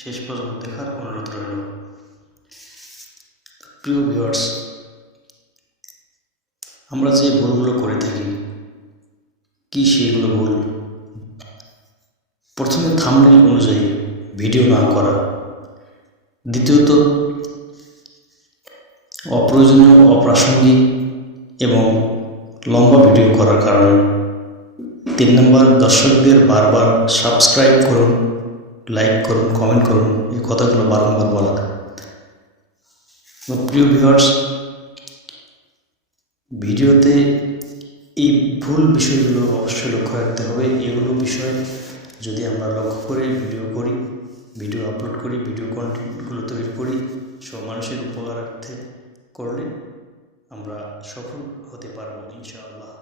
শেষ পর্যন্ত দেখার অনুরোধ রইল। প্রিয় ভিউয়ার্স, আমরা যে ভুলগুলো করে থাকি, কি সেগুলো ভুল? প্রথমে থাম্বনেল অনুযায়ী ভিডিও না করা, দ্বিতীয়ত অপ্রয়োজনীয়, অপ্রাসঙ্গিক এবং লম্বা ভিডিও করার কারণে, 3 নম্বর দর্শকদের বারবার সাবস্ক্রাইব করুন, লাইক করুন, কমেন্ট করুন, এই কথাগুলো বারংবার বলা। প্রিয় ভিউয়ার্স, ভিডিওতে এই ভুল বিষয়গুলো অবশ্যই লক্ষ্য রাখতে হবে। এগুলো বিষয় যদি আমরা লক্ষ্য করে ভিডিও আপলোড করি, ভিডিও কন্টেন্টগুলো তৈরি করি, সব মানুষের উপকারার্থে করলে আমরা সফল হতে পারবো ইনশাআল্লাহ।